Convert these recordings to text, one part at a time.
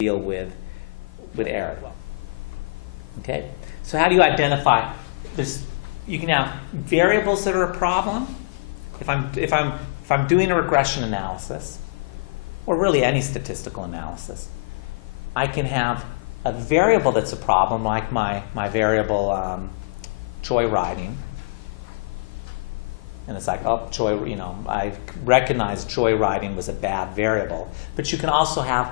deal with error. Okay, so how do you identify this? You can have variables that are a problem. If I'm doing a regression analysis, or really any statistical analysis, I can have a variable that's a problem, like my variable joyriding. And it's like, oh, I recognize joyriding was a bad variable. But you can also have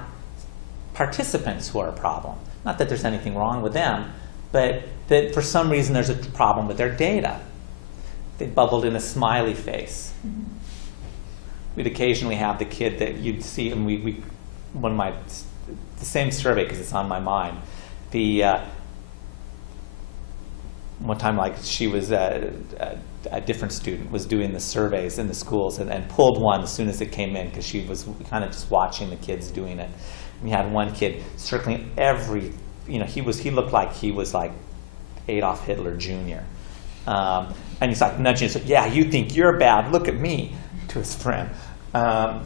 participants who are a problem. Not that there's anything wrong with them, but that for some reason there's a problem with their data. They bubbled in a smiley face. We'd occasionally have the kid that you'd see, and the same survey, because it's on my mind. One time, like, she was a different student was doing the surveys in the schools and pulled one as soon as it came in, because she was kind of just watching the kids doing it. And you had one kid circling every, he looked like he was like Adolf Hitler Jr. And he's like nudging us, yeah, you think you're bad, look at me, to his friend. But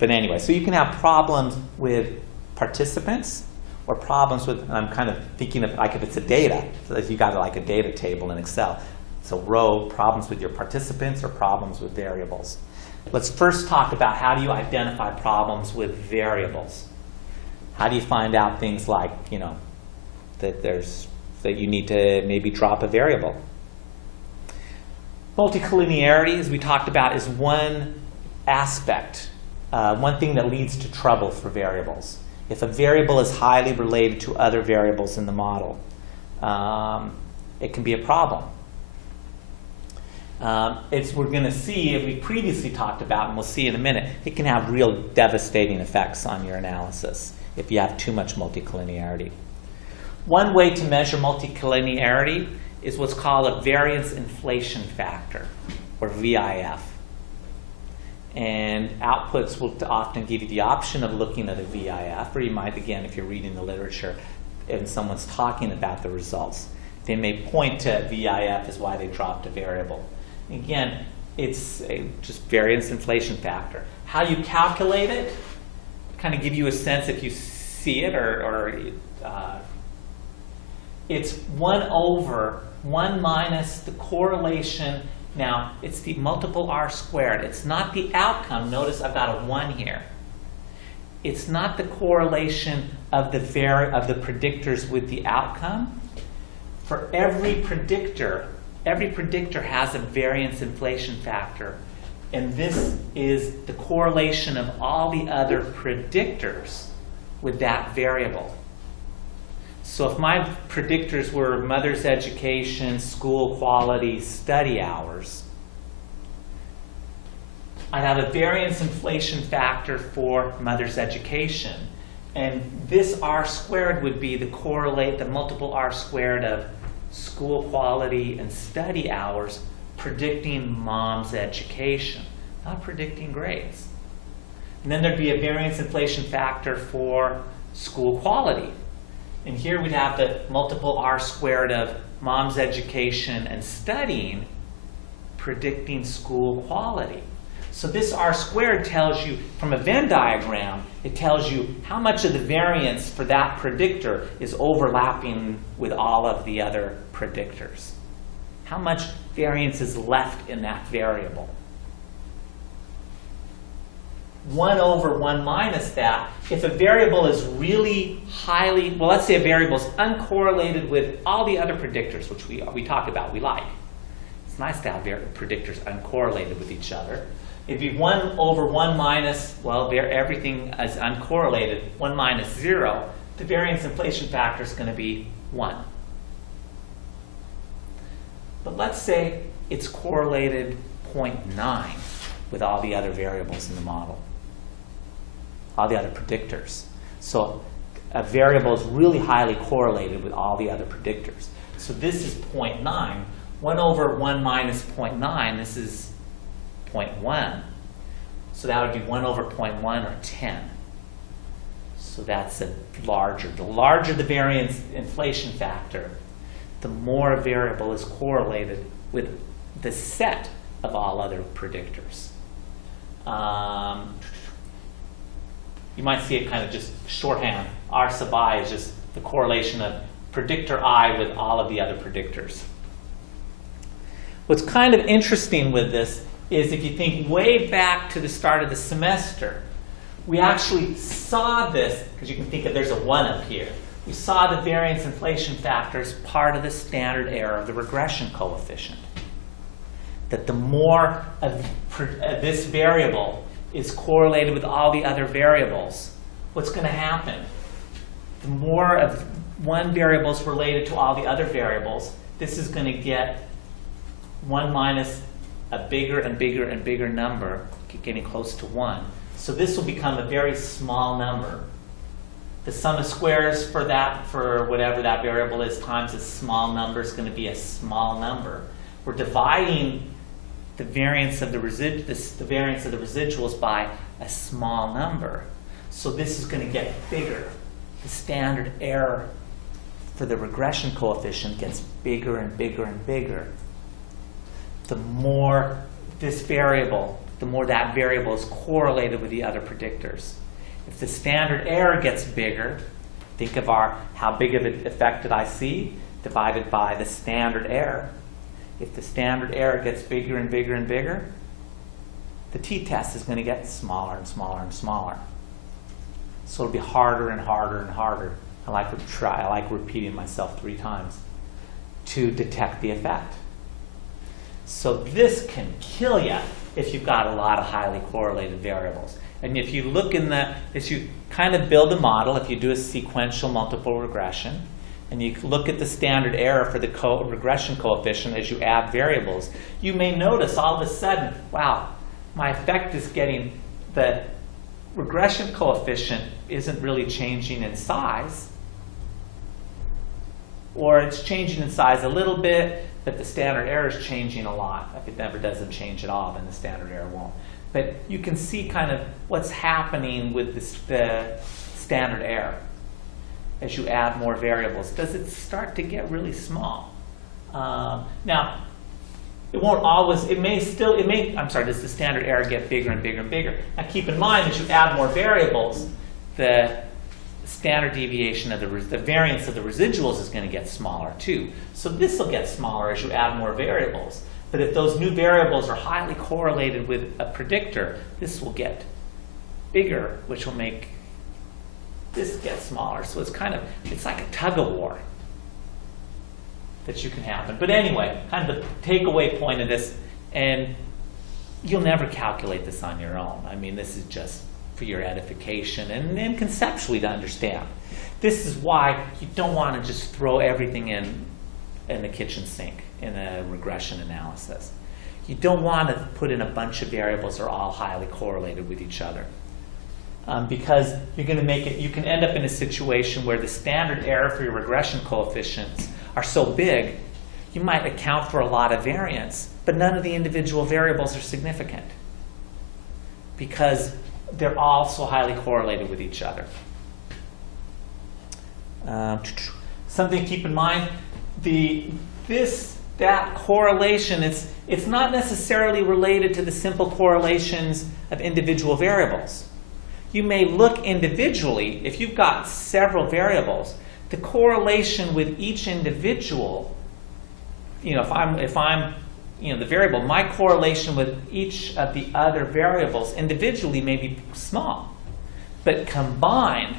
anyway, so you can have problems with participants, or problems with, and I'm kind of thinking of, like, if it's a data, so if you got like a data table in Excel. So row, problems with your participants or problems with variables. Let's first talk about how do you identify problems with variables. How do you find out things like, that you need to maybe drop a variable. Multicollinearity, as we talked about, is one aspect, one thing that leads to trouble for variables. If a variable is highly related to other variables in the model, it can be a problem. We're going to see, as we previously talked about, and we'll see in a minute, it can have real devastating effects on your analysis if you have too much multicollinearity. One way to measure multicollinearity is what's called a variance inflation factor, or VIF. And outputs will often give you the option of looking at a VIF, or you might, again, if you're reading the literature and someone's talking about the results, they may point to VIF as why they dropped a variable. Again, it's just variance inflation factor. How you calculate it, kind of give you a sense if you see it, it's 1 over 1 minus the correlation. Now, it's the multiple r squared. It's not the outcome. Notice I've got a 1 here. It's not the correlation of the predictors with the outcome. For every predictor has a variance inflation factor. And this is the correlation of all the other predictors with that variable. So if my predictors were mother's education, school quality, study hours, I'd have a variance inflation factor for mother's education. And this r squared would be the multiple r squared of school quality and study hours predicting mom's education, not predicting grades. And then there'd be a variance inflation factor for school quality. And here we'd have the multiple r squared of mom's education and studying predicting school quality. So this r squared tells you, from a Venn diagram, it tells you how much of the variance for that predictor is overlapping with all of the other predictors. How much variance is left in that variable. 1 over 1 minus that, if a variable is really highly, well, let's say a variable is uncorrelated with all the other predictors, which we talked about, we like. It's nice to have predictors uncorrelated with each other. It'd be 1 over 1 minus, well, everything is uncorrelated, 1 minus 0. The variance inflation factor is going to be 1. But let's say it's correlated 0.9 with all the other variables in the model, all the other predictors. So a variable is really highly correlated with all the other predictors. So this is 0.9. 1 over 1 minus 0.9, this is 0.1. So that would be 1 over 0.1, or 10. So that's the larger the variance inflation factor, the more a variable is correlated with the set of all other predictors. You might see it kind of just shorthand. R sub I is just the correlation of predictor I with all of the other predictors. What's kind of interesting with this is if you think way back to the start of the semester, we actually saw this, because you can think of there's a 1 up here. We saw the variance inflation factor as part of the standard error of the regression coefficient. That the more of this variable is correlated with all the other variables, what's going to happen? The more of one variable is related to all the other variables, this is going to get 1 minus a bigger and bigger and bigger number, getting close to 1. So this will become a very small number. The sum of squares for whatever that variable is times a small number is going to be a small number. We're dividing the variance of the residuals by a small number. So this is going to get bigger. The standard error for the regression coefficient gets bigger and bigger and bigger. The more that variable is correlated with the other predictors. If the standard error gets bigger, think of how big of an effect did I see divided by the standard error. If the standard error gets bigger and bigger and bigger, the t-test is going to get smaller and smaller and smaller. So it'll be harder and harder and harder. I like repeating myself 3 times to detect the effect. So this can kill you if you've got a lot of highly correlated variables. And if you look as you kind of build a model, if you do a sequential multiple regression, and you look at the standard error for the regression coefficient as you add variables, you may notice all of a sudden, wow, my effect is getting, the regression coefficient isn't really changing in size, or it's changing in size a little bit, but the standard error is changing a lot. If it never doesn't change at all, then the standard error won't. But you can see kind of what's happening with the standard error as you add more variables. Does it start to get really small? Now, it won't always, does the standard error get bigger and bigger and bigger? Now keep in mind, as you add more variables, the standard deviation of the variance of the residuals is going to get smaller too. So this will get smaller as you add more variables. But if those new variables are highly correlated with a predictor, this will get bigger, which will make this get smaller. So it's like a tug of war that you can happen. But anyway, kind of the takeaway point of this, and you'll never calculate this on your own. I mean, this is just for your edification and conceptually to understand. This is why you don't want to just throw everything in the kitchen sink in a regression analysis. You don't want to put in a bunch of variables that are all highly correlated with each other. Because you're going to you can end up in a situation where the standard error for your regression coefficients are so big, you might account for a lot of variance, but none of the individual variables are significant because they're all so highly correlated with each other. Something to keep in mind, that correlation, it's not necessarily related to the simple correlations of individual variables. You may look individually, if you've got several variables, the correlation with each individual, if I'm the variable, my correlation with each of the other variables individually may be small, but combined,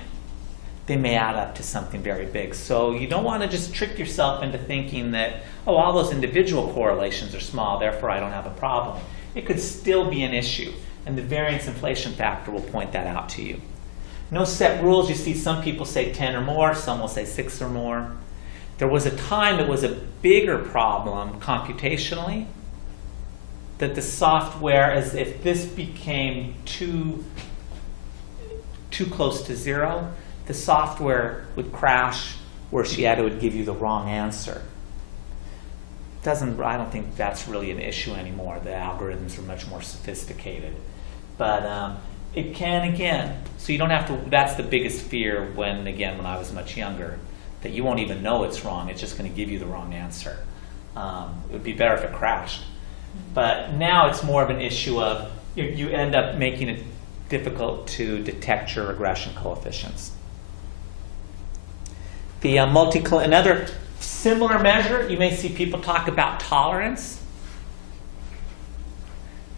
they may add up to something very big. So you don't want to just trick yourself into thinking that, oh, all those individual correlations are small, therefore I don't have a problem. It could still be an issue, and the variance inflation factor will point that out to you. No set rules. You see some people say 10 or more, some will say 6 or more. There was a time it was a bigger problem computationally, that the software, as if this became too close to 0, the software would crash where it would give you the wrong answer. I don't think that's really an issue anymore. The algorithms are much more sophisticated. But it can again. So you don't have to, that's the biggest fear when I was much younger, that you won't even know it's wrong. It's just going to give you the wrong answer. It would be better if it crashed. But now it's more of an issue of you end up making difficult to detect your regression coefficients. The another similar measure, you may see people talk about tolerance.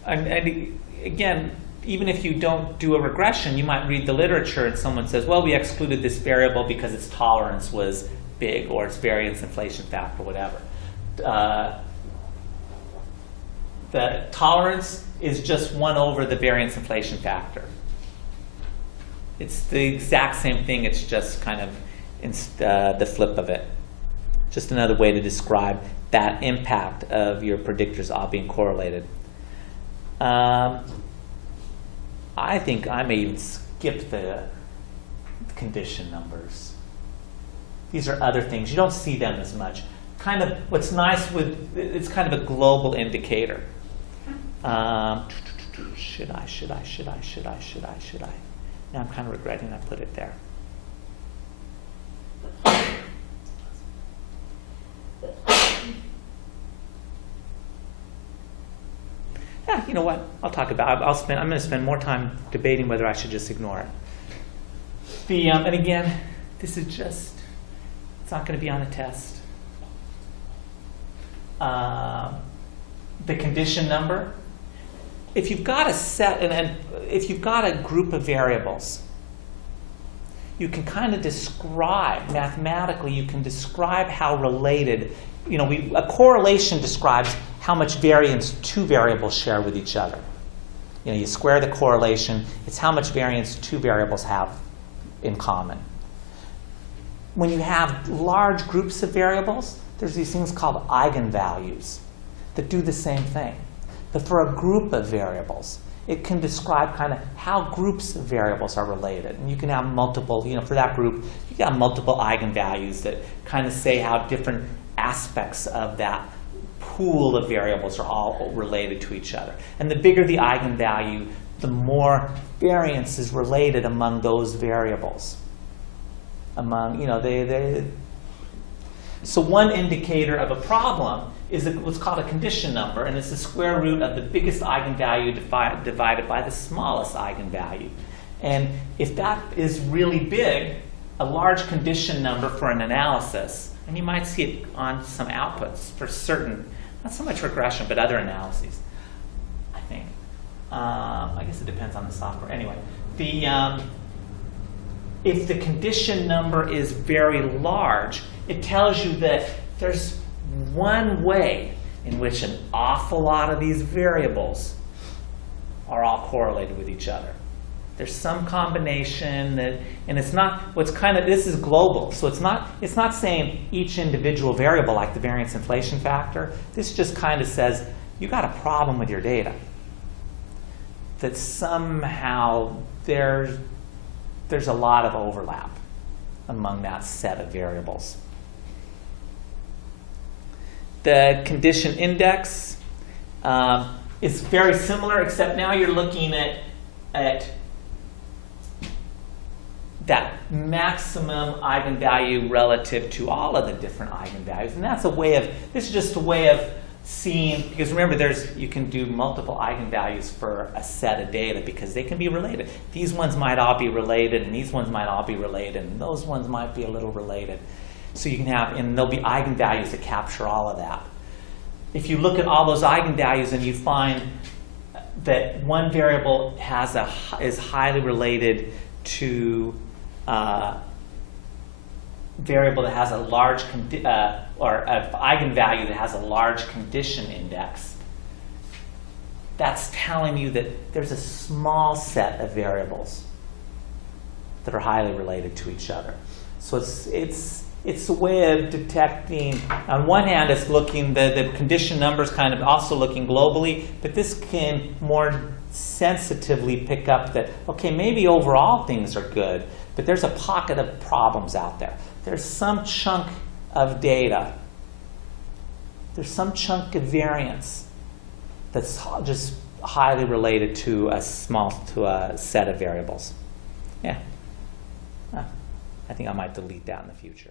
And again, even if you don't do a regression, you might read the literature and someone says, well, we excluded this variable because its tolerance was big, or its variance inflation factor, whatever. The tolerance is just 1 over the variance inflation factor. It's the exact same thing, it's just kind of the flip of it. Just another way to describe that impact of your predictors all being correlated. I think I may even skip the condition numbers. These are other things. You don't see them as much. Kind of what's nice with, it's kind of a global indicator. Should I? Now I'm kind of regretting I put it there. Yeah, you know what? I'll talk about. I'm going to spend more time debating whether I should just ignore it. And again, this is just. It's not going to be on a test. The condition number. If you've got a set, and if you've got a group of variables, you can kind of describe, mathematically, you can describe how related, a correlation describes how much variance 2 variables share with each other. You square the correlation, it's how much variance 2 variables have in common. When you have large groups of variables, there's these things called eigenvalues that do the same thing. But for a group of variables, it can describe kind of how groups of variables are related. And you can have multiple, for that group, you can have multiple eigenvalues that kind of say how different aspects of that pool of variables are all related to each other. And the bigger the eigenvalue, the more variance is related among those variables. So one indicator of a problem is what's called a condition number, and it's the square root of the biggest eigenvalue divided by the smallest eigenvalue. And if that is really big, a large condition number for an analysis, and you might see it on some outputs for certain, not so much regression, but other analyses, I think. I guess it depends on the software. Anyway, if the condition number is very large, it tells you that there's one way in which an awful lot of these variables are all correlated with each other. There's some combination that, and it's not, this is global, so it's not saying each individual variable like the variance inflation factor. This just kind of says, you got a problem with your data. That somehow there's a lot of overlap among that set of variables. The condition index is very similar, except now you're looking at that maximum eigenvalue relative to all of the different eigenvalues. And that's this is just a way of seeing, because remember, you can do multiple eigenvalues for a set of data because they can be related. These ones might all be related, and these ones might all be related, and those ones might be a little related. So you can have, and there'll be eigenvalues that capture all of that. If you look at all those eigenvalues and you find that one variable is highly related to a variable that has a large or an eigenvalue that has a large condition index, that's telling you that there's a small set of variables that are highly related to each other. So it's a way of detecting. On one hand, it's looking, the condition numbers kind of also looking globally, but this can more sensitively pick up that, okay, maybe overall things are good, but there's a pocket of problems out there. There's some chunk of data, there's some chunk of variance that's just highly related to a set of variables. Yeah, I think I might delete that in the future.